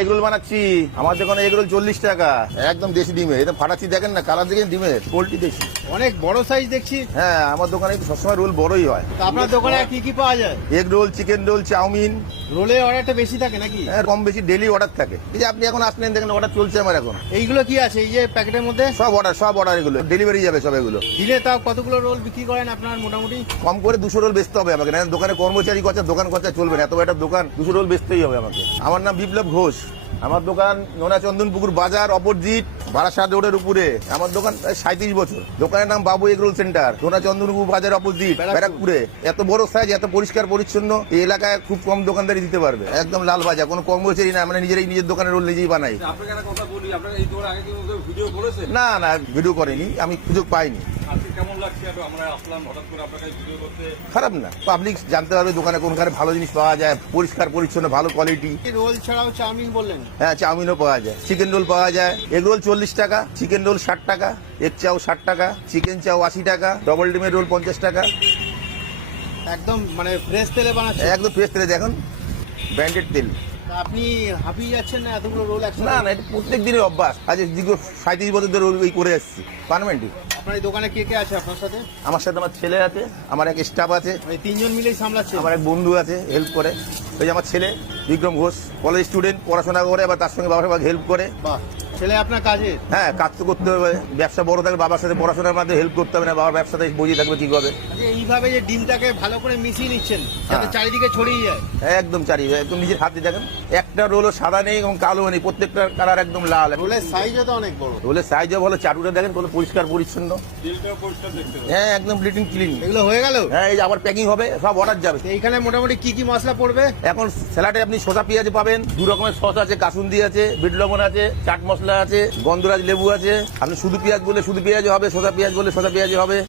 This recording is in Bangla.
এগরোল বানাচ্ছি আমার দোকানে এগরোল 40 টাকা একদম দেশি ডিমের এটা ফাটাচ্ছি দেখেন না কালার দেখেন ডিমের পোল্ট্রি দেশি অনেক বড় সাইজ দেখছি। হ্যাঁ আমার দোকানে সবসময় রোল বড়ই হয়। তা আপনার দোকানে আর কি কি পাওয়া যায়? Egg roll chicken roll chowmein রোলের অর্ডারটা বেশি থাকে নাকি? হ্যাঁ কম বেশি ডেলি অর্ডার থাকে। এই যে আপনি এখন আসলেন দেখেন অর্ডার চলছে আমার এখন। এইগুলো কি আছে এই যে প্যাকেটের মধ্যে? সব অর্ডার এগুলো ডেলিভারি যাবে সব এগুলো। দিনে তাও কতগুলো রোল বিক্রি করেন আপনার মোটামুটি? কম করে 200 রোল বেচতে হবে আমাকে, না দোকানে কর্মচারী খরচা দোকান খরচা চলবে না, এত বড় একটা দোকান 200 রোল বেচতেই হবে আমাকে। আমার নাম বিপ্লব ঘোষ, আমার দোকান নোনা চন্দনপুকুর বাজার অপোজিট বারাসাত রোডের উপরে। আমার দোকান প্রায় 37 বছর। দোকানের নাম বাবু এগরোল সেন্টার, নোনা চন্দনপুকুর বাজার অপোজিট ব্যারাকপুরে। এত বড় সাইজ, এত পরিষ্কার পরিচ্ছন্ন, এই এলাকায় খুব কম দোকানদারি দিতে পারবে। একদম লাল বাজার, কোনো কর্মচারী না, মানে নিজের দোকানের রোল নিজেই বানাই। না না ভিডিও করেনি, আমি সুযোগ পাইনি। খারাপ না, পাবলিক জানতে পারবে দোকানে কোনখানে ভালো জিনিস পাওয়া যায়, পরিষ্কার পরিচ্ছন্ন, ভালো কোয়ালিটি। রোল ছাড়াও চাউমিন বললেন? হ্যাঁ চাউমিনও পাওয়া যায়, চিকেন রোল পাওয়া যায়। এগ রোল 40 টাকা, চিকেন রোল 60 টাকা, এগ চাও 60 টাকা, চিকেন চাও 80 টাকা, ডবল ডিমের রোল 50 টাকা। একদম মানে ফ্রেশ তেলে বানাচ্ছেন? একদম ফ্রেশ তেলে, দেখুন ব্র্যান্ডেড তেল। তা আপনি হাঁপিয়ে যাচ্ছেন না এতগুলো রোল একসাথে? না না, এটা প্রত্যেক দিনের অভ্যাস। আজ দীর্ঘ 37 বছর ধরে ওই করে আসছি পার্মানেন্টলি। আপনার এই দোকানে কে কে আছে আপনার সাথে? আমার সাথে আমার ছেলে আছে, আমার এক স্টাফ আছে, মানে তিনজন মিলেই সামলাচ্ছে? আমার এক বন্ধু আছে হেল্প করে। ওই যে আমার ছেলে বিক্রম ঘোষ, কলেজ স্টুডেন্ট, পড়াশোনা করে, আবার তার সঙ্গে বাবার হেল্প করে। বাহ, ছেলে আপনার কাজে? হ্যাঁ কাজ তো করতে হবে, ব্যবসা বড় থাকলে বাবার সাথে পড়াশোনার মাধ্যমে হেল্প করতে হবে না, বাবার ব্যবসাতে বুঝিয়ে থাকবে ঠিক হবে। যে এইভাবে যে ডিমটাকে ভালো করে মিশিয়ে নিচ্ছেন যাতে চারিদিকে ছড়িয়ে যায়? একদম চারিয়ে একদম নিজের হাতে দেখেন। একটা রোলও সাদা নেই এবং কালো নেই, প্রত্যেকটার কালার একদম লাল। রোলের সাইজও তো অনেক বড়। রোলের সাইজও ভালো, চাটুটা দেখেন কত পরিষ্কার পরিচ্ছন্ন। হ্যাঁ একদম ক্লিন। এগুলো হয়ে গেল? হ্যাঁ এই যে আবার প্যাকিং হবে, সব অর্ডার যাবে। এইখানে মোটামুটি কি কি মশলা পড়বে? এখন স্যালাডে আপনি শসা পেঁয়াজ পাবেন, 2 রকমের সস আছে, কাসুন্দি আছে, বিট লবণ আছে, চাট মশলা আছে, গন্ধরাজ লেবু আছে। আপনি শুধু পেঁয়াজ বললে শুধু পেঁয়াজ হবে, শসা পেঁয়াজ বললে শসা পেঁয়াজ হবে।